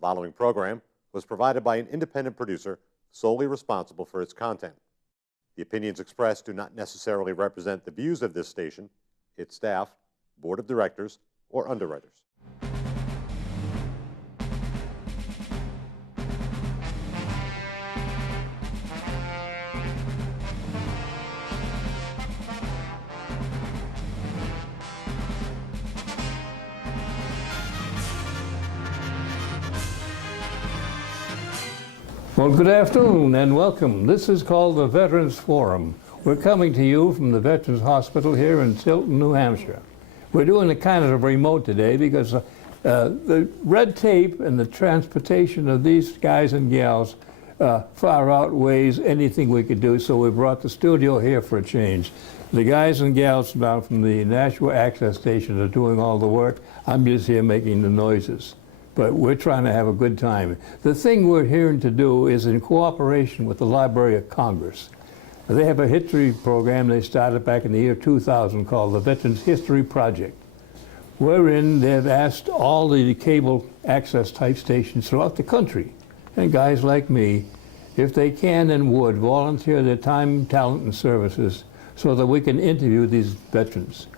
following program was provided by an independent producer solely responsible for its content. The opinions expressed do not necessarily represent the views of this station, its staff, board of directors, or underwriters. Well, good afternoon and welcome. This is called the Veterans Forum. We're coming to you from the Veterans Hospital here in Tilton, New Hampshire. We're doing it kind of remote today because the red tape and the transportation of these guys and gals far outweighs anything we could do, so we brought the studio here for a change. The guys and gals down from the Nashua Access Station are doing all the work. I'm just here making the noises. But we're trying to have a good time. The thing we're here to do is in cooperation with the Library of Congress. They have a history program they started back in the year 2000 called the Veterans History Project, wherein they've asked all the cable access type stations throughout the country, and guys like me, if they can and would, volunteer their time, talent, and services so that we can interview these veterans.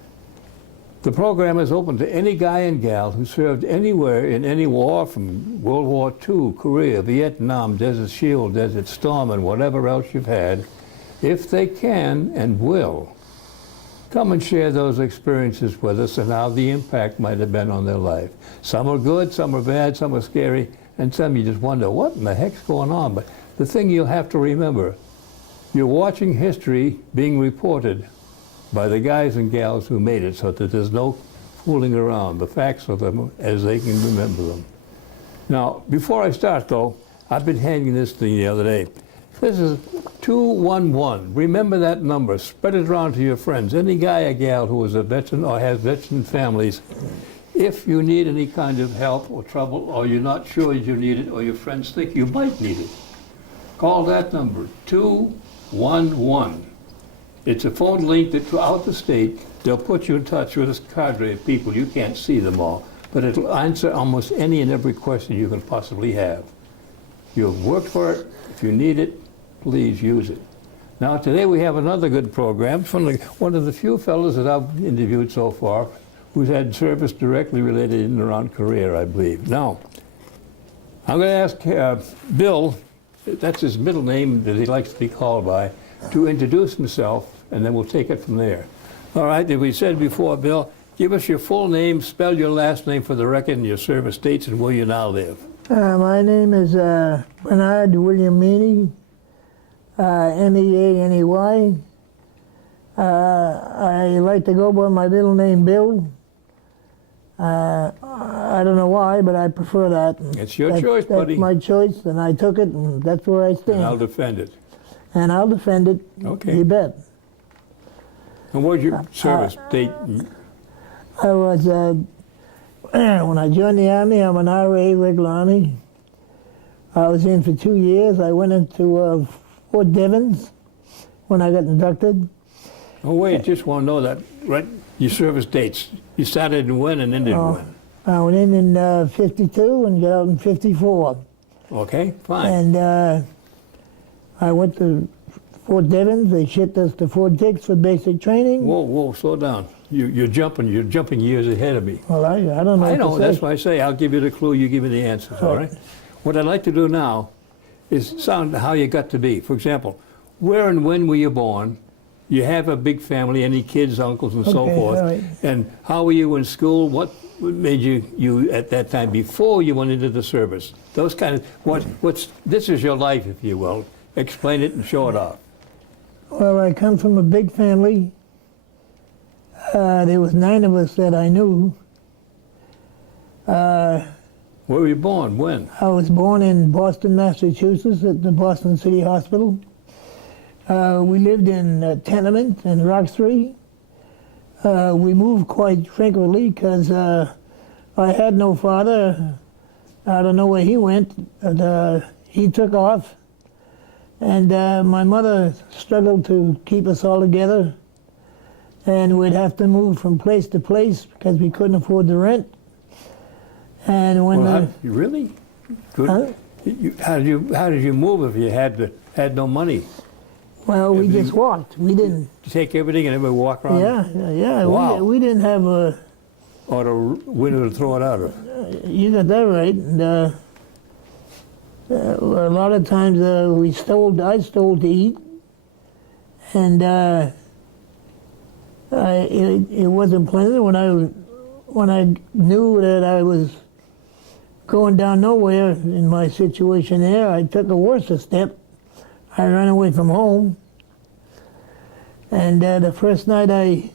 The program is open to any guy and gal who served anywhere in any war, from World War II, Korea, Vietnam, Desert Shield, Desert Storm, and whatever else you've had, if they can and will. Come and share those experiences with us and how the impact might have been on their life. Some are good, some are bad, some are scary, and some you just wonder, what in the heck's going on? But the thing you'll have to remember, you're watching history being reported by the guys and gals who made it, so that there's no fooling around. The facts of them as they can remember them. Now, before I start though, I've been handing this thing the other day. This is 211. Remember that number. Spread it around to your friends. Any guy or gal who is a veteran or has veteran families, if you need any kind of help or trouble, or you're not sure you need it, or your friends think you might need it, call that number, 211. It's a phone link that throughout the state, they'll put you in touch with this cadre of people. You can't see them all, but it'll answer almost any and every question you can possibly have. You've worked for it. If you need it, please use it. Now, today we have another good program from one of the few fellows that I've interviewed so far who's had service directly related in and around Korea, I believe. Now, I'm going to ask Bill, that's his middle name that he likes to be called by, to introduce himself, and then we'll take it from there. All right, as we said before, Bill, give us your full name, spell your last name for the record, and your service dates and where you now live. My name is Bernard William Meaney, M-E-A-N-E-Y. I like to go by my middle name, Bill. I don't know why, but I prefer that. It's your choice, buddy. That's my choice, and I took it, and that's where I stand. And I'll defend it. And I'll defend it, okay. You bet. And what's your service date? I was, when I joined the Army, I'm an RA, regular Army. I was in for 2 years. I went into Fort Devens when I got inducted. Oh, wait, just want to know that, right? Your service dates. You started in when and ended when? I went in 52 and got out in 54. Okay, fine. And I went to Fort Devens. They shipped us to Fort Dix for basic training. Whoa, slow down. You're jumping years ahead of me. Well, I don't know. I know, that's why I say I'll give you the clue, you give me the answers, all right? What I'd like to do now is sound how you got to be. For example, where and when were you born? You have a big family, any kids, uncles, and so forth. Right. And how were you in school? What made you at that time before you went into the service? Those kind of, this is your life, if you will. Explain it and show it off. Well, I come from a big family. There was 9 of us that I knew. Where were you born? When? I was born in Boston, Massachusetts, at the Boston City Hospital. We lived in a tenement in Roxbury. We moved quite frequently because I had no father. I don't know where he went, but he took off. And my mother struggled to keep us all together. And we'd have to move from place to place because we couldn't afford the rent. And when Really? Good. Huh? How did you move if you had no money? Well, we If you- just walked. We didn't. You take everything and then walk around? Yeah. Wow. We didn't have a. Or the window to throw it out of? You got that right. And, a lot of times I stole to eat, and it wasn't pleasant when I knew that I was going down nowhere in my situation there. I took a worse step. I ran away from home, and the first night I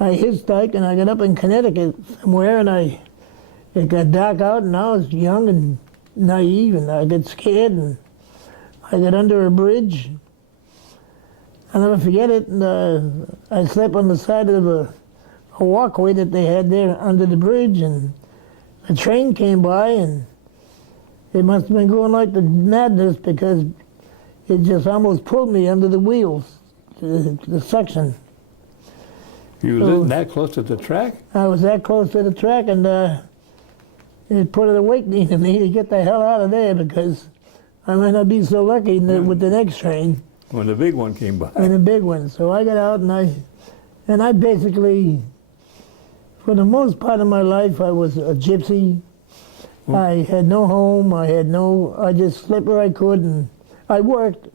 hitchhiked and I got up in Connecticut somewhere, and it got dark out, and I was young and naive, and I got scared, and I got under a bridge. I'll never forget it. And I slept on the side of a walkway that they had there under the bridge, and a train came by, and it must have been going like the madness because it just almost pulled me under the wheels, the suction. You were living that close to the track? I was that close to the track, and it put an awakening in me to get the hell out of there because I might not be so lucky with the next train. When the big one came by. And a big one. So I got out, and I basically, for the most part of my life, I was a gypsy. I had no home. I just slept where I could, and I worked.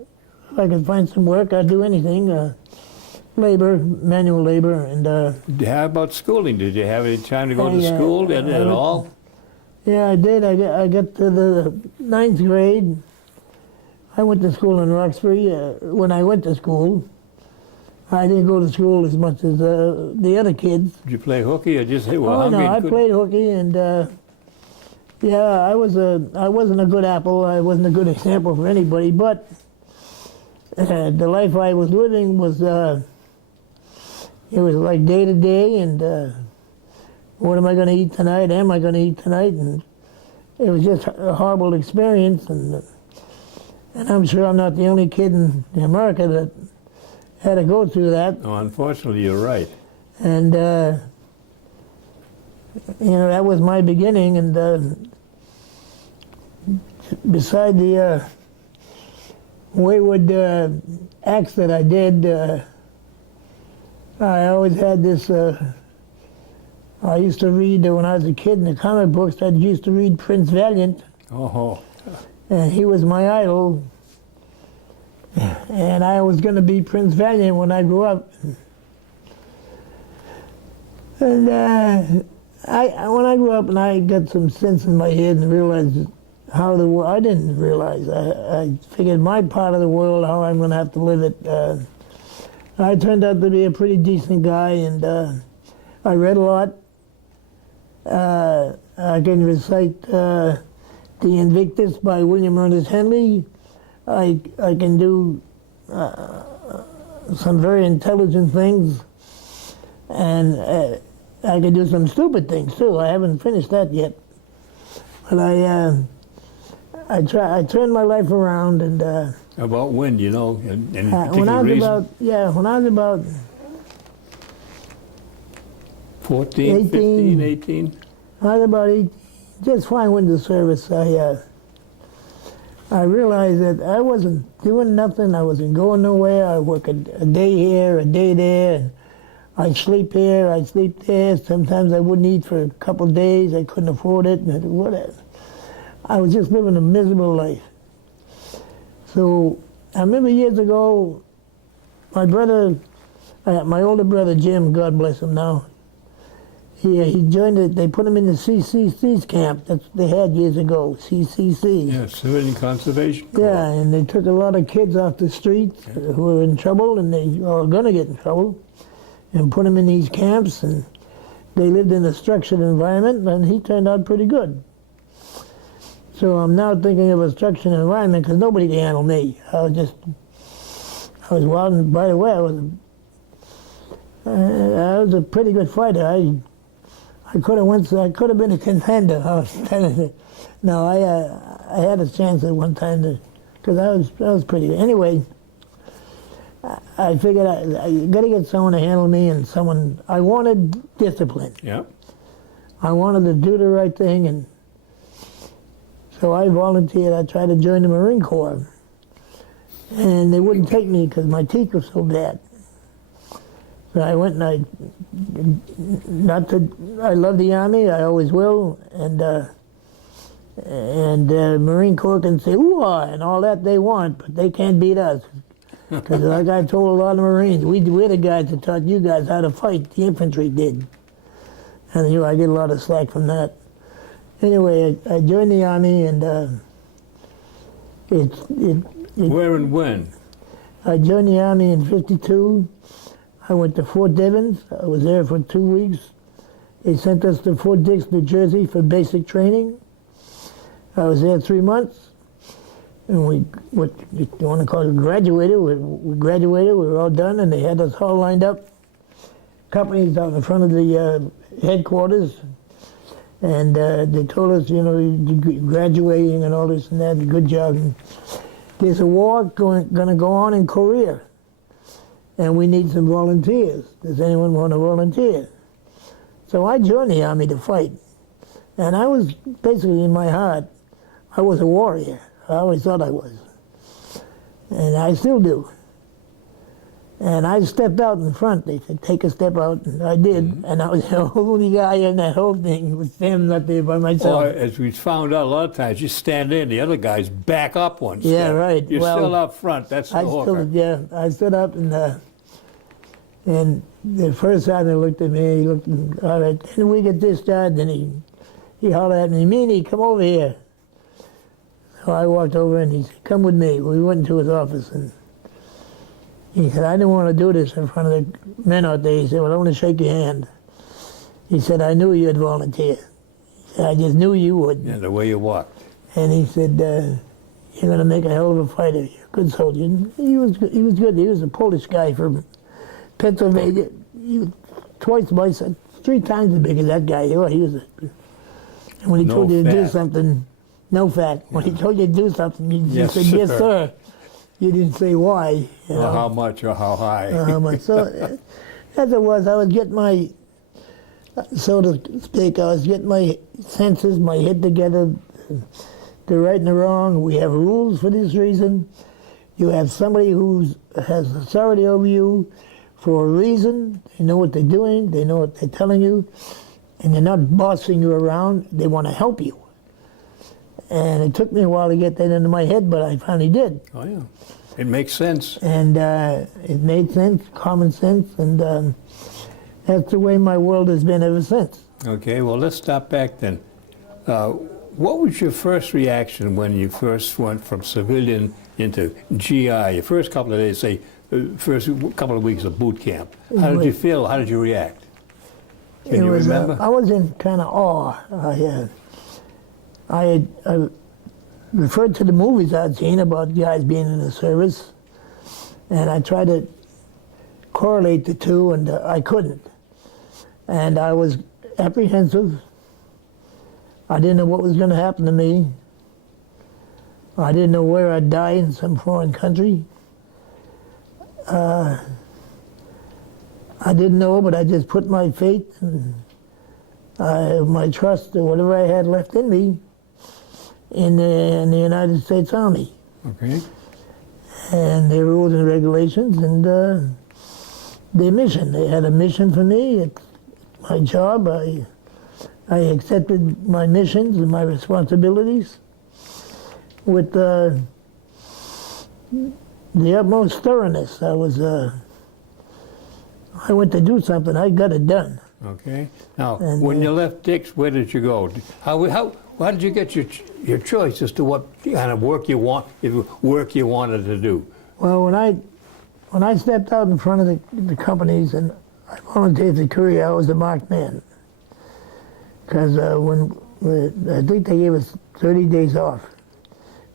If I could find some work, I'd do anything. Labor, manual labor, and How about schooling? Did you have any time to go to I, school at all? yeah, I did. I got to the 9th grade. I went to school in Roxbury. When I went to school, I didn't go to school as much as the other kids. Did you play hooky or just hit well, Oh no, hungry and I couldn't- played hooky, and I wasn't a good apple. I wasn't a good example for anybody. But the life I was living was it was like day to day, and what am I going to eat tonight? Am I going to eat tonight? And it was just a horrible experience, and I'm sure I'm not the only kid in America that had to go through that. Oh, unfortunately, you're right. And that was my beginning. And beside the wayward acts that I did, I always had this. I used to read when I was a kid in the comic books. I used to read Prince Valiant, Oh, and he was my idol. And I was going to be Prince Valiant when I grew up. And when I grew up and I got some sense in my head and realized how the world, I didn't realize. I figured my part of the world, how I'm going to have to live it. I turned out to be a pretty decent guy, and I read a lot. I can recite The Invictus by William Ernest Henley. I can do some very intelligent things, and I can do some stupid things too. I haven't finished that yet, but I turned my life around, and about when, you know? Any when I particular was reason? when I was about 14, 18. 15, 18? I was about 18, just before I went to service, I realized that I wasn't doing nothing. I wasn't going nowhere. I work a day here, a day there. And I'd sleep here, I'd sleep there. Sometimes I wouldn't eat for a couple of days. I couldn't afford it. And whatever. I was just living a miserable life. So I remember years ago, my older brother Jim, God bless him now, he joined it. They put him in the CCC's camp that they had years ago, CCC. Yeah, Civilian Conservation Corps. Yeah, and they took a lot of kids off the streets who were in trouble, and they were going to get in trouble, and put them in these camps, and they lived in a structured environment, and he turned out pretty good. So I'm now thinking of a structured environment because nobody can handle me. I was wild, and by the way, I was a pretty good fighter. I could have been a contender. I was telling you. No, I had a chance at one time because I was pretty good. Anyway, I figured I got to get someone to handle me, and I wanted discipline. Yeah. I wanted to do the right thing, and So I volunteered. I tried to join the Marine Corps. And they wouldn't take me because my teeth were so bad. So I went and I love the Army, I always will, and Marine Corps can say, ooh-ah, and all that they want, but they can't beat us. Because like I told a lot of Marines, we're the guys that taught you guys how to fight, the infantry did. And I get a lot of slack from that. Anyway, I joined the Army, and Where and when? I joined the Army in '52. I went to Fort Devens. I was there for 2 weeks. They sent us to Fort Dix, New Jersey for basic training. I was there 3 months. And what you want to call it, graduated. We graduated, we were all done, and they had us all lined up. Companies out in front of the headquarters. And they told us, you know, you're graduating and all this and that, good job. And there's a war going to go on in Korea. And we need some volunteers. Does anyone want to volunteer? So I joined the Army to fight. And I was basically, in my heart, I was a warrior. I always thought I was. And I still do. And I stepped out in front. They said, take a step out, and I did. Mm-hmm. And I was the only guy in that whole thing who was standing up there by myself. Or, as we found out a lot of times, you stand in, the other guys back up one step. Yeah, right. You're still up front. That's the hooker. I stood up, and the first time they looked at me, he looked, all right, then we get discharged, and he hollered at me, Meaney, come over here. So I walked over, and he said, come with me. We went into his office, and he said, I didn't want to do this in front of the men out there. He said, well, I want to shake your hand. He said, I knew you'd volunteer. He said, I just knew you would. Yeah, the way you walked. And he said, you're going to make a hell of a fighter. You're a good soldier. And he was good. He was a Polish guy from Pennsylvania. He was twice my size, 3 times as big as that guy. He was and when he told you to do something, no fat. When he told you to do something, you just said, yes, sir. You didn't say why. You know? Or how much or how high. How much. So, as it was, I was getting my, so to speak, I was getting my senses, my head together, the right and the wrong. We have rules for this reason. You have somebody who has authority over you for a reason. They know what they're doing. They know what they're telling you. And they're not bossing you around. They want to help you. And it took me a while to get that into my head, but I finally did. Oh, yeah. It makes sense. And it made sense, common sense, and that's the way my world has been ever since. Okay, well, let's stop back then. What was your first reaction when you first went from civilian into GI? Your first couple of days, say, first couple of weeks of boot camp. How did you feel? How did you react? Can you remember? I was in kind of awe. I referred to the movies I'd seen about guys being in the service, and I tried to correlate the two, and I couldn't. And I was apprehensive. I didn't know what was going to happen to me. I didn't know where I'd die in some foreign country. I didn't know, but I just put my faith and my trust or whatever I had left in me in the United States Army. Okay. And their rules and regulations and their mission. They had a mission for me. It's my job. I accepted my missions and my responsibilities with the utmost thoroughness. I went to do something. I got it done. Okay. Now, when you left Dix, where did you go? How did you get your choice as to what kind of work you wanted to do? Well, when I stepped out in front of the companies and I volunteered for Korea, I was a marked man. Because I think they gave us 30 days off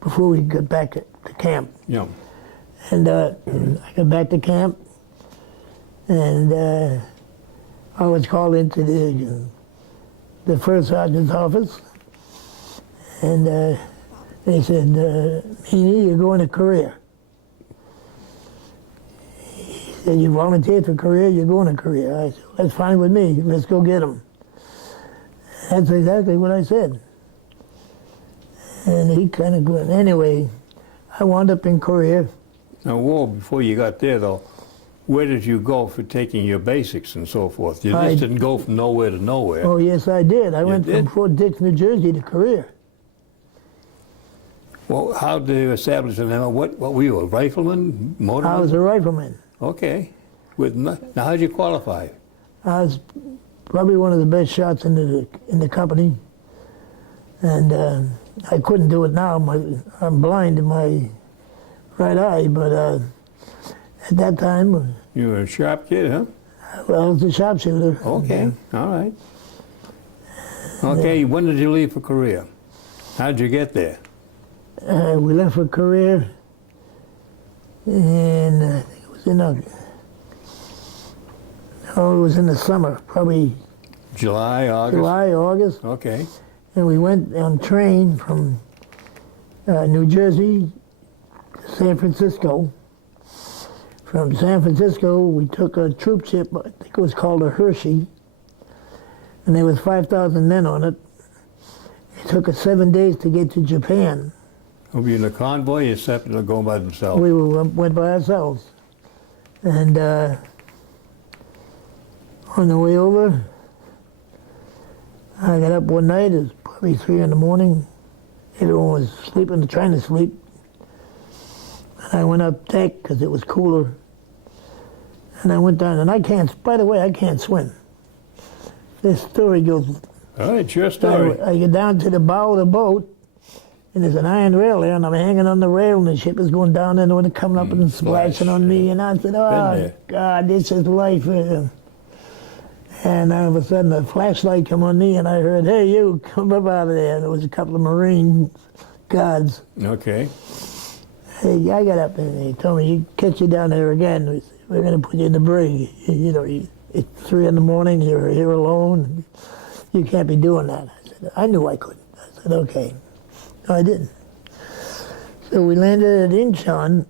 before we got back to camp. Yeah. And I got back to camp, and I was called into the first sergeant's office, and they said, Meaney, you're going to Korea. He said, you volunteered for Korea, you're going to Korea. I said, that's fine with me, let's go get them. That's exactly what I said. And he kind of good. Anyway, I wound up in Korea. Now, whoa, before you got there, though, where did you go for taking your basics and so forth? You just didn't go from nowhere to nowhere. Oh, yes, I did. I went did? from Fort Dix, New Jersey to Korea. Well, how did you establish an MO? What were you, a rifleman, motorman? I was a rifleman. Okay. Now, how did you qualify? I was probably one of the best shots in the company. And I couldn't do it now. I'm blind in my right eye, but at that time, You were a sharp kid, huh? well, I was a sharpshooter. Okay, all right. Okay, when did you leave for Korea? How did you get there? We left for Korea, and I think it was in the summer, probably July, August? July, August. Okay. And we went on train from New Jersey to San Francisco. From San Francisco, we took a troop ship, I think it was called a Hershey, and there was 5,000 men on it. It took us 7 days to get to Japan. Were you in a convoy or separate going by themselves? We went by ourselves. And on the way over, I got up one night, it was probably 3 in the morning. Everyone was sleeping, trying to sleep. And I went up deck because it was cooler. And I went down, and by the way, I can't swim. This story goes, All right, your story. I get down to the bow of the boat, and there's an iron rail there, and I'm hanging on the rail, and the ship is going down, and it's coming up and splashing on me, and I said, oh, God, this is life. And all of a sudden, a flashlight come on me, and I heard, hey, you, come up out of there. And there was a couple of Marine guards. Okay. Hey, I got up, and they told me, you catch you down there again, we're going to put you in the brig. It's 3 in the morning, you're here alone. You can't be doing that. I said, I knew I couldn't. I said, okay. No, I didn't. So we landed at Incheon.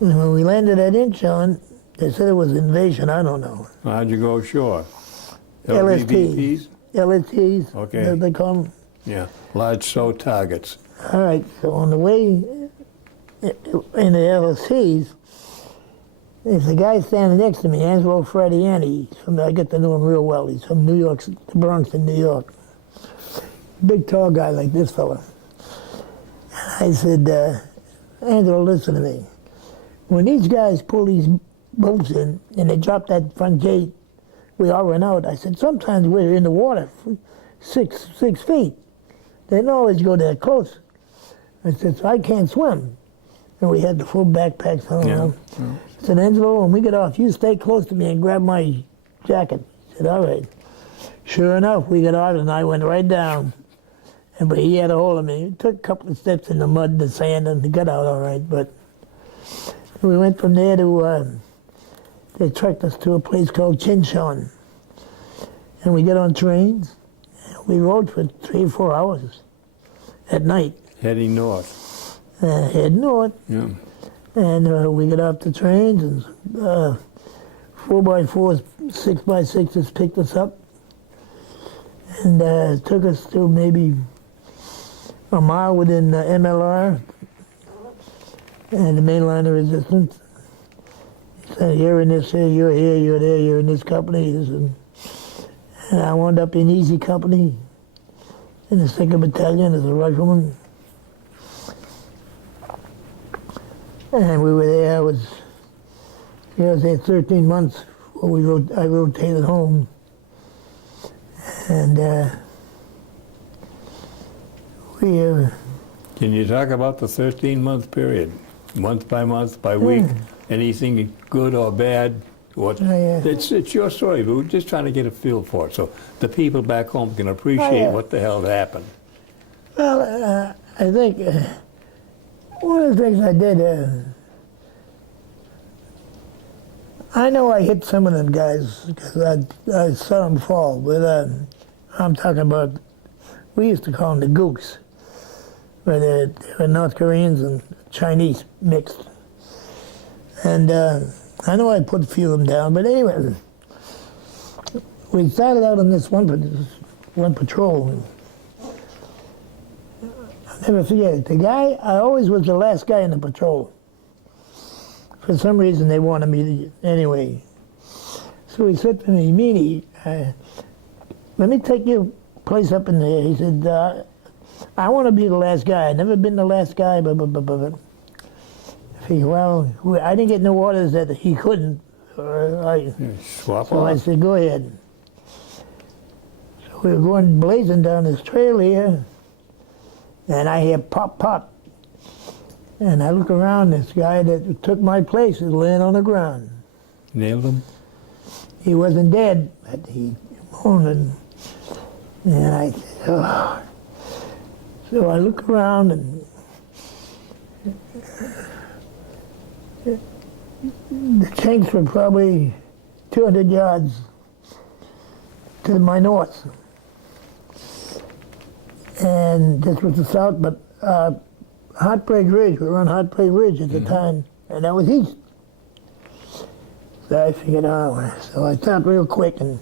And when we landed at Incheon, they said it was invasion, I don't know. How'd you go ashore? LSTs. LSTs, Okay. they call them. Yeah, large SO targets. All right, so on the way in the LSTs, there's a guy standing next to me, Angelo Frediani. I get to know him real well. He's from New York, the Bronx in New York. Big, tall guy like this fella. I said, Angelo, listen to me. When these guys pull these boats in and they drop that front gate, we all run out. I said, sometimes we're in the water 6 feet. They don't always go that close. I said, so I can't swim. And we had the full backpacks on. Yeah. I said, Angelo, when we get off, you stay close to me and grab my jacket. He said, all right. Sure enough, we got off and I went right down. But he had a hold of me. He took a couple of steps in the mud and the sand and got out all right. But we went from there to, they trucked us to a place called Chincheon. And we got on trains. We rode for 3 or 4 hours at night. Heading north. Head north. Yeah. And we got off the trains and 4x4s, 6x6s picked us up. And it took us to maybe a mile within the MLR and the main line of resistance. He said, you're in this here, you're here, you're there, you're in this company. And I wound up in Easy Company in the 2nd Battalion as a rifleman. And we were there, I was there 13 months before I rotated home. And we... Can you talk about the 13-month period? Month by month, by week? Anything good or bad? What? It's your story, but we're just trying to get a feel for it so the people back home can appreciate what the hell happened. Well, I think one of the things I did, I know I hit some of them guys because I saw them fall, but I'm talking about, we used to call them the gooks, where they were North Koreans and Chinese mixed. And I know I put a few of them down, but anyway, we started out on this one patrol. Never forget it. The guy, I always was the last guy in the patrol. For some reason, they wanted me to, anyway. So he said to me, Meaney, let me take your place up in there. He said, I want to be the last guy. I've never been the last guy, but. I figured, well, I didn't get no orders that he couldn't. Swap So I off. said, go ahead. So we were going blazing down this trail here, and I hear pop, pop. And I look around, this guy that took my place is laying on the ground. Nailed him. He wasn't dead, but he moaned. And I said, oh. So I look around, and the tanks were probably 200 yards to my north. And this was the south, but Heartbreak Ridge, we were on Heartbreak Ridge at the time, and that was east. So I figured, oh, so I stopped real quick, and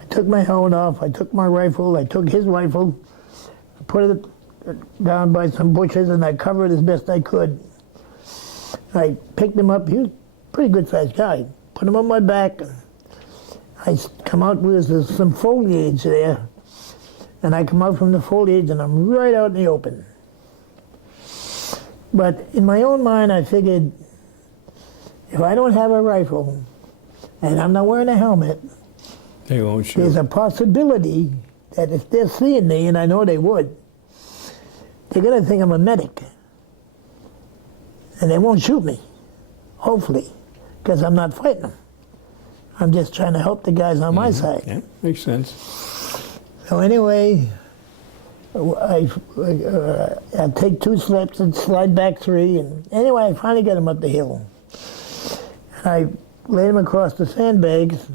I took my helmet off, I took my rifle, I took his rifle, I put it down by some bushes, and I covered it as best I could. I picked him up, he was a pretty good-sized guy, put him on my back. I come out, there's some foliage there, and I come out from the foliage, and I'm right out in the open. But in my own mind, I figured, if I don't have a rifle, and I'm not wearing a helmet, They won't shoot. there's a possibility that if they're seeing me, and I know they would, they're going to think I'm a medic. And they won't shoot me, hopefully, because I'm not fighting them. I'm just trying to help the guys on my side. Yeah, makes sense. So anyway, I take 2 steps and slide back 3, and anyway, I finally got him up the hill. And I laid him across the sandbags,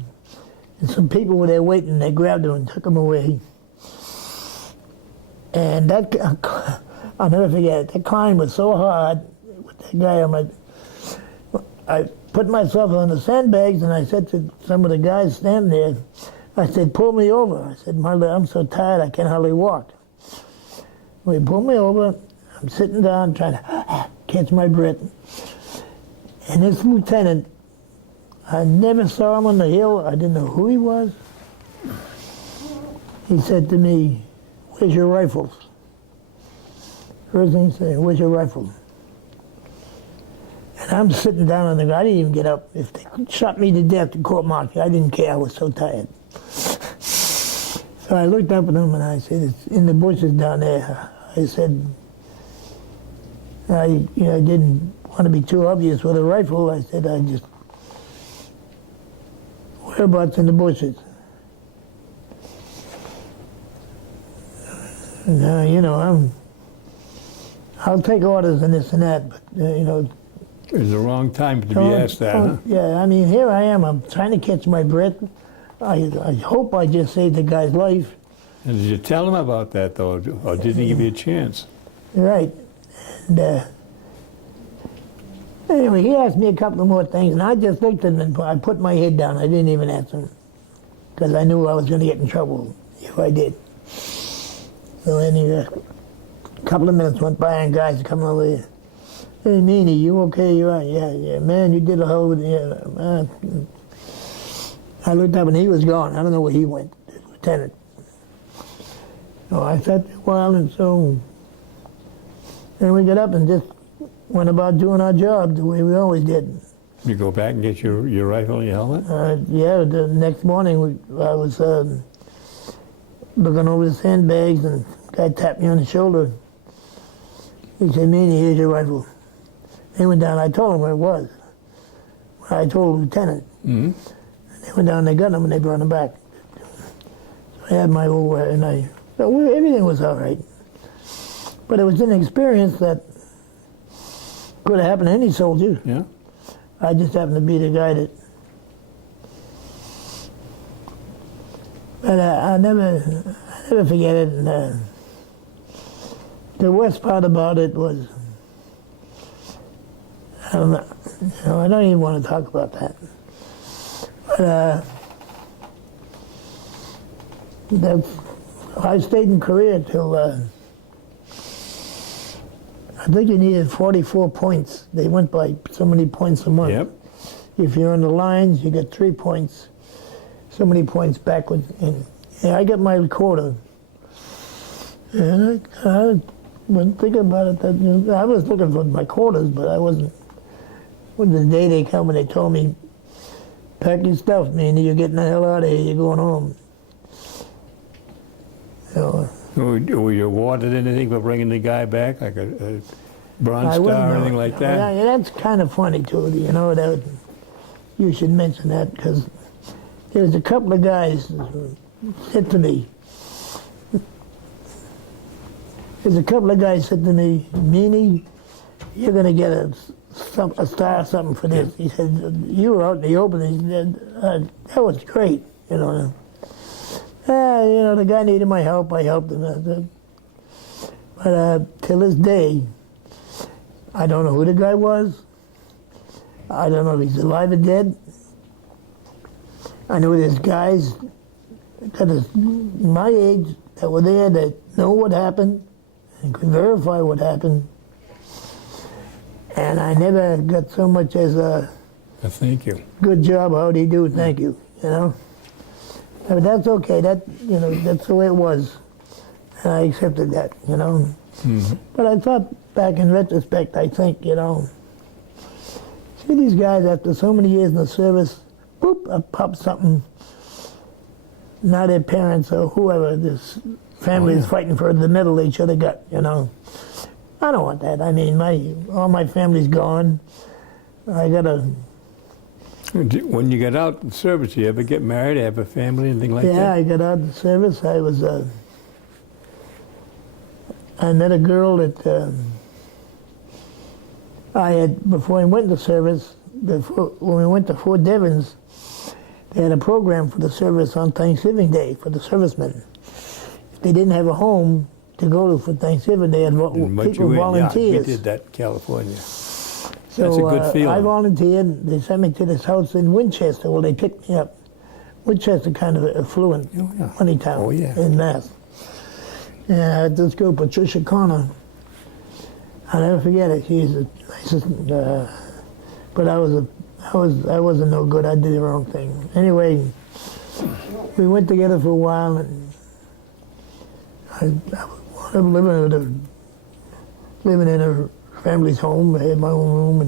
and some people were there waiting. They grabbed him and took him away. And that, I'll never forget it. That climb was so hard with that guy. I put myself on the sandbags, and I said to some of the guys standing there, I said, pull me over. I said, I'm so tired I can hardly walk. He pulled me over. I'm sitting down trying to catch my breath. And this lieutenant, I never saw him on the hill. I didn't know who he was. He said to me, where's your rifles? First thing he said, where's your rifle? And I'm sitting down on the ground. I didn't even get up. If they shot me to death in court martial, I didn't care. I was so tired. So I looked up at him and I said, it's in the bushes down there. I said, I didn't want to be too obvious with a rifle. I said, I just, whereabouts in the bushes? And, I'll take orders and this and that, but, It was the wrong time to be asked that, huh? Yeah, I mean, here I am. I'm trying to catch my breath. I hope I just saved the guy's life. And did you tell him about that, though, or didn't he give you a chance? Right. And anyway, he asked me a couple of more things, and I just looked at him and I put my head down. I didn't even answer him because I knew I was going to get in trouble if I did. So anyway, a couple of minutes went by, and guys come over here. Hey, Meaney, you okay? You all right? Yeah, man, you did a hell of it. I looked up, and he was gone. I don't know where he went, the lieutenant. So I sat there a while, and so then we got up and just went about doing our job the way we always did. You go back and get your rifle and your helmet? Yeah, the next morning I was looking over the sandbags, and the guy tapped me on the shoulder. He said, Meaney, here's your rifle. They went down, I told him where it was. I told the lieutenant. Mm-hmm. And they went down, they got him, and they brought him back. So I had my old, so everything was all right. But it was an experience that could have happened to any soldier. Yeah. I just happened to be the guy that. But I never forget it. And, the worst part about it was, I don't know, I don't even want to talk about that. But I stayed in Korea till I think you needed 44 points. They went by so many points a month. Yep. If you're on the lines, you get 3 points. So many points backwards. And I got my recorder. And I wasn't thinking about it. I was looking for my quarters, but I wasn't. When the day they come and they told me, pack your stuff, man, you're getting the hell out of here, you're going home. So, Were you awarded anything for bringing the guy back, like a Bronze I wouldn't Star or know. anything like that? Yeah, that's kind of funny, too, you know, that you should mention that, because there's a couple of guys who said to me, Meaney, you're going to get a star or something for this. He said, you were out in the open. He said, that was great, you know. The guy needed my help. I helped him. But till this day, I don't know who the guy was. I don't know if he's alive or dead. I know there's guys that my age that were there that know what happened and could verify what happened. And I never got so much as a Thank you. good job, how do you do, thank you, you know. But that's okay, that's the way it was. And I accepted that, you know. Mm-hmm. But I thought back in retrospect, I think, see these guys after so many years in the service, boop, up pops something. Now their parents or whoever, this family is fighting for the medal they should have got, you know. I don't want that. I mean, all my family's gone. I gotta. When you get out in service, you ever get married, have a family, anything like Yeah, that? I got out of the service. I met a girl that I had before I went into service. When we went to Fort Devens, they had a program for the service on Thanksgiving Day for the servicemen. If they didn't have a home to go to for Thanksgiving, they had people volunteers. Yeah, we did that in California. So That's a good feeling. I volunteered. They sent me to this house in Winchester. Well, they picked me up. Winchester, kind of affluent money town in Mass. And I had this girl, Patricia Connor. I'll never forget it. She's the nicest. But I wasn't no good. I did the wrong thing. Anyway, we went together for a while, and I wound up living in her family's home. I had my own room,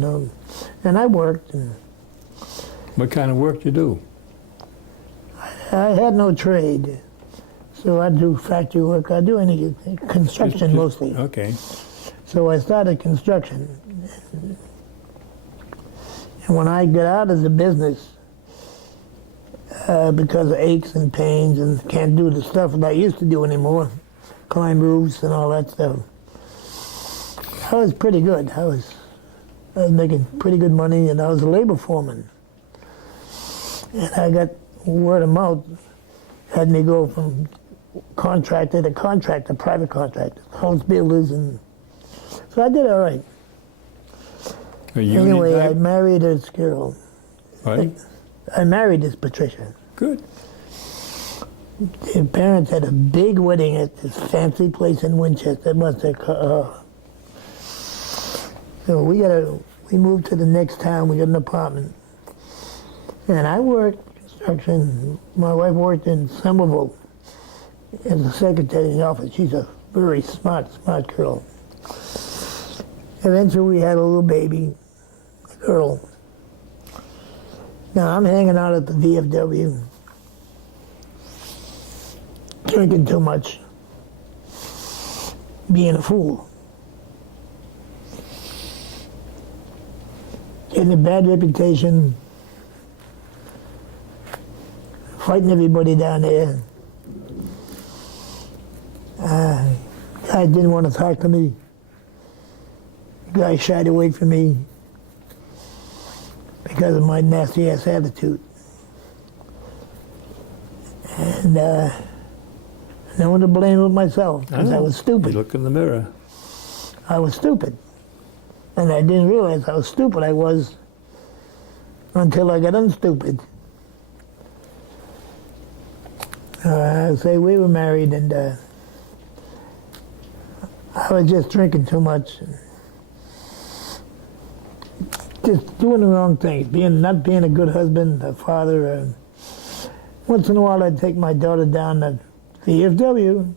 and I worked. And What kind of work you do? I had no trade, so I do factory work. I do any construction mostly. Okay. So I started construction. And when I got out of the business, because of aches and pains and can't do the stuff that I used to do anymore, climb roofs and all that stuff, I was pretty good. I was making pretty good money, and I was a labor foreman. And I got word of mouth, had me go from contractor to contractor, private contractor, house builders, and so I did all right. Anyway, I married this girl. Right. I married this Patricia. Good. Their parents had a big wedding at this fancy place in Winchester. It must have. So we moved to the next town. We got an apartment, and I worked construction. My wife worked in Somerville as a secretary in the office. She's a very smart girl. Eventually, we had a little baby, a girl. Now I'm hanging out at the VFW, drinking too much, being a fool, getting a bad reputation, fighting everybody down there. Guy didn't want to talk to me. Guy shied away from me because of my nasty-ass attitude. And no one to blame but myself, because I was stupid. You look in the mirror. I was stupid. And I didn't realize how stupid I was until I got unstupid. So we were married, and I was just drinking too much. just doing the wrong things, not being a good husband, a father. Once in a while, I'd take my daughter down to VFW.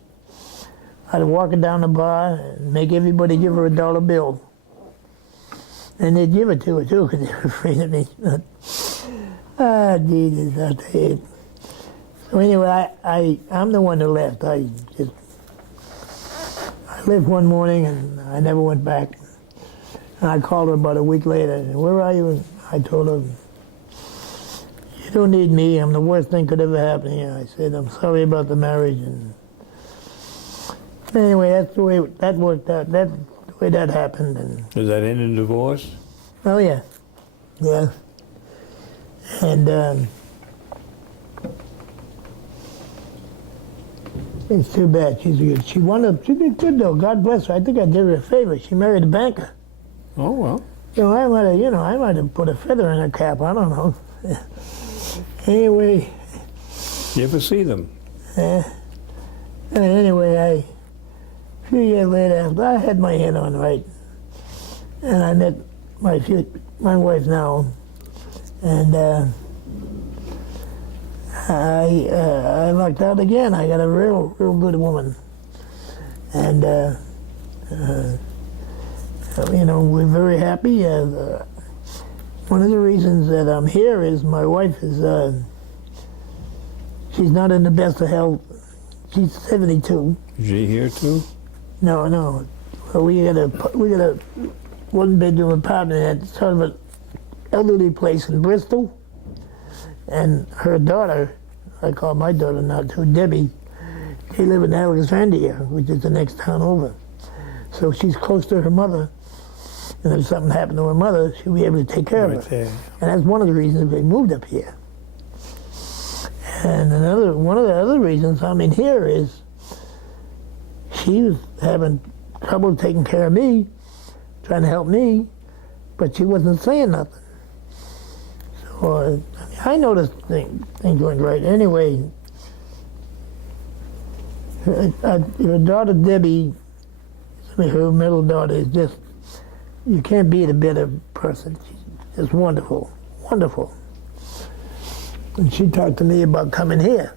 I'd walk her down the bar and make everybody give her a dollar bill. And they'd give it to her, too, because they were afraid of me. Jesus, I tell you. So anyway, I'm the one who left. I left one morning, and I never went back. And I called her about a week later. And, where are you? And I told her, you don't need me. I'm the worst thing could ever happen here. I said, I'm sorry about the marriage. And anyway, that's the way that worked out. That's the way that happened. And Does that end in divorce? oh yeah, yeah. And it's too bad. She did good though. God bless her. I think I did her a favor. She married a banker. Oh, well. I might have put a feather in her cap. I don't know. Anyway. You ever see them? Anyway, a few years later, I had my head on right, and I met my wife now, and I lucked out again. I got a real good woman, and we're very happy. One of the reasons that I'm here is my wife is she's not in the best of health. She's 72. Is she here too? No. Well, we got a one-bedroom apartment at sort of an elderly place in Bristol, and her daughter, I call my daughter now too, Debbie, they live in Alexandria, which is the next town over. So she's close to her mother, and if something happened to her mother, she'll be able to take care of her. And that's one of the reasons we moved up here. And one of the other reasons I'm in here is she was having trouble taking care of me, trying to help me, but she wasn't saying nothing. So I noticed things weren't right. Anyway, her daughter Debbie, her middle daughter, is just, you can't beat a better person. She's just wonderful, wonderful. And she talked to me about coming here.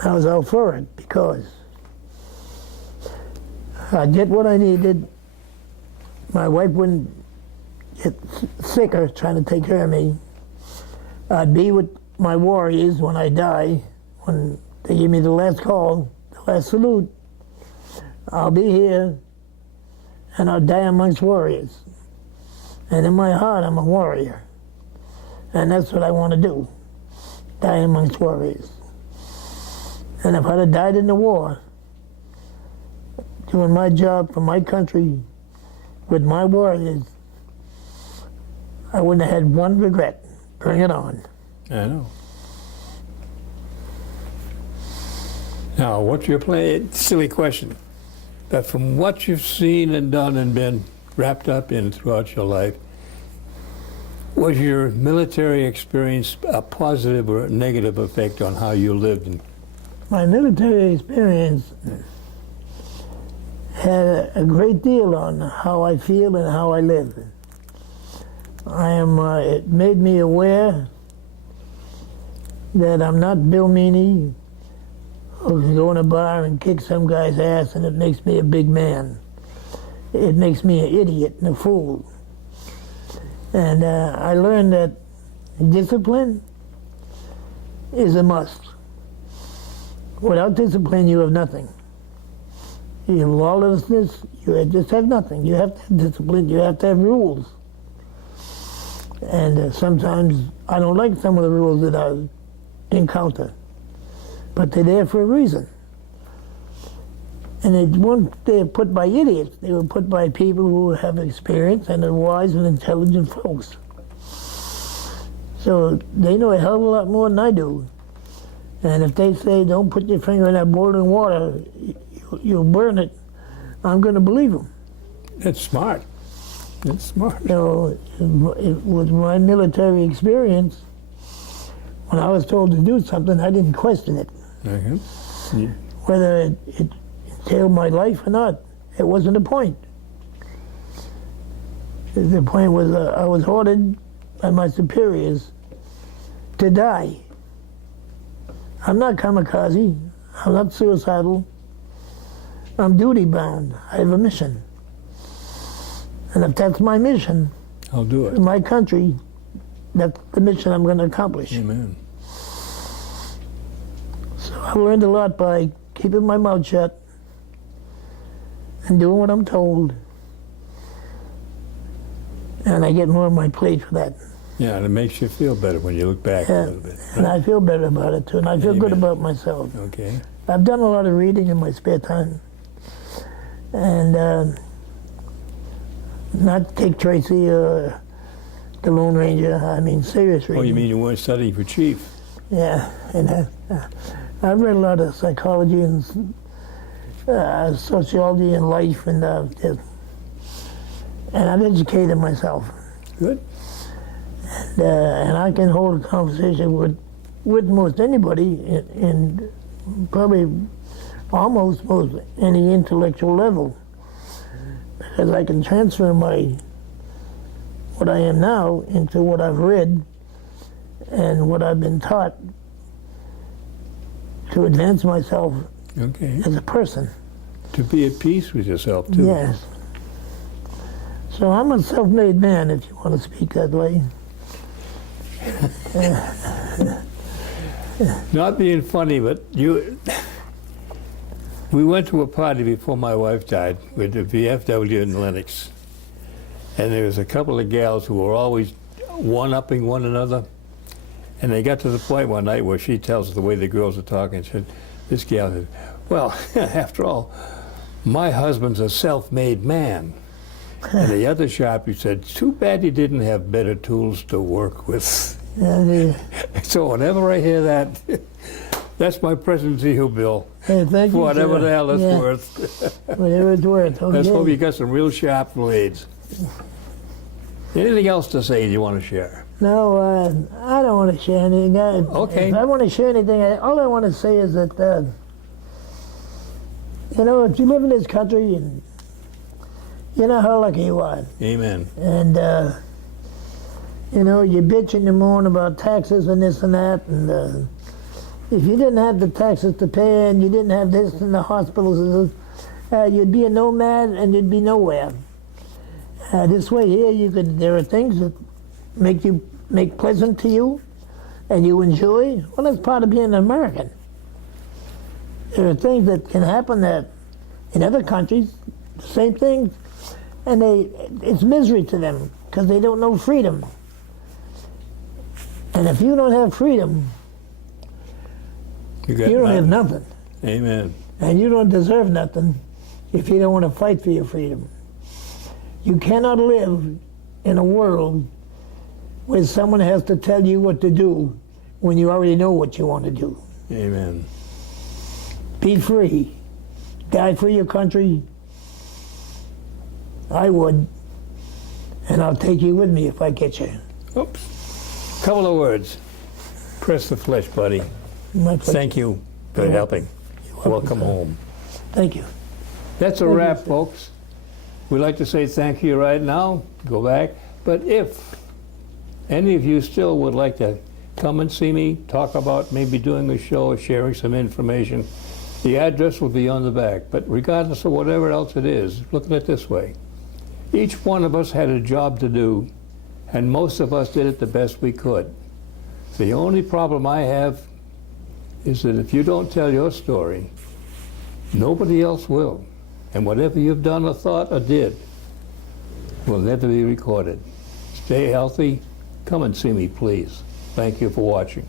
And I was all for it because I'd get what I needed. My wife wouldn't get sicker trying to take care of me. I'd be with my warriors when I die, when they give me the last call, the last salute. I'll be here, and I'll die amongst warriors. And in my heart, I'm a warrior. And that's what I want to do, die amongst warriors. And if I'd have died in the war, doing my job for my country with my warriors, I wouldn't have had one regret. Bring it on. I know. Now, what's your plan? Silly question. But from what you've seen and done and been wrapped up in throughout your life, was your military experience a positive or a negative effect on how you lived? My military experience had a great deal on how I feel and how I live. It made me aware that I'm not Bill Meaney, who can go in a bar and kick some guy's ass and it makes me a big man. It makes me an idiot and a fool. And I learned that discipline is a must. Without discipline, you have nothing. You have lawlessness, you just have nothing. You have to have discipline, you have to have rules. And sometimes I don't like some of the rules that I encounter, but they're there for a reason. And they weren't put by idiots. They were put by people who have experience and are wise and intelligent folks. So they know a hell of a lot more than I do. And if they say, don't put your finger in that boiling water, you'll burn it, I'm going to believe them. That's smart. That's smart. So with my military experience, when I was told to do something, I didn't question it. Yeah. Whether it entailed my life or not, it wasn't a point. The point was I was ordered by my superiors to die. I'm not kamikaze. I'm not suicidal. I'm duty bound. I have a mission. And if that's my mission, I'll do it. in my country, that's the mission I'm going to accomplish. Amen. So I learned a lot by keeping my mouth shut and doing what I'm told. And I get more on my plate for that. Yeah, and it makes you feel better when you look back a Yeah, little bit. and I feel better about it too, and I feel good Amen. about myself. Okay. I've done a lot of reading in my spare time, and not Dick Tracy or the Lone Ranger. I mean, serious reading. Oh, you mean you weren't studying for chief? Yeah, and I've read a lot of psychology and sociology and life, and I've educated myself. Good. And I can hold a conversation with most anybody in probably almost most any intellectual level, because I can transfer what I am now into what I've read and what I've been taught to advance myself Okay. as a person. To be at peace with yourself, too. Yes. So I'm a self-made man, if you want to speak that way. Not being funny, but we went to a party before my wife died with the VFW in Lenox. And there was a couple of gals who were always one-upping one another. And they got to the point one night where she tells us the way the girls are talking. She said, this gal said, well, after all, my husband's a self-made man. And the other sharpie said, too bad he didn't have better tools to work with. Yeah, So whenever I hear that, that's my present to you, Bill. hey, thank For you, whatever sir. the hell it's Yeah, worth. whatever it's worth. Okay. Let's hope you got some real sharp blades. Anything else to say you want to share? No, I don't want to share anything. Okay. If I want to share anything, all I want to say is that, you know, if you live in this country, and you know how lucky you are. Amen. And, you know, you bitch and you moan about taxes and this and that. And if you didn't have the taxes to pay and you didn't have this in the hospitals, you'd be a nomad and you'd be nowhere. This way here, there are things that make pleasant to you and you enjoy. Well, that's part of being an American. There are things that can happen that in other countries, the same things, and it's misery to them because they don't know freedom. And if you don't have freedom, You don't have nothing. Amen. And you don't deserve nothing if you don't want to fight for your freedom. You cannot live in a world where someone has to tell you what to do when you already know what you want to do. Amen. Be free. Die for your country. I would. And I'll take you with me if I get you. Oops. Couple of words. Press the flesh, buddy. My pleasure. Thank you for You're helping. Welcome sir. home. Thank you. That's a Thank you, wrap, sir. folks. We'd like to say thank you right now. Go back. But if any of you still would like to come and see me, talk about maybe doing a show or sharing some information, the address will be on the back. But regardless of whatever else it is, look at it this way. Each one of us had a job to do, and most of us did it the best we could. The only problem I have is that if you don't tell your story, nobody else will. And whatever you've done or thought or did will never be recorded. Stay healthy. Come and see me, please. Thank you for watching.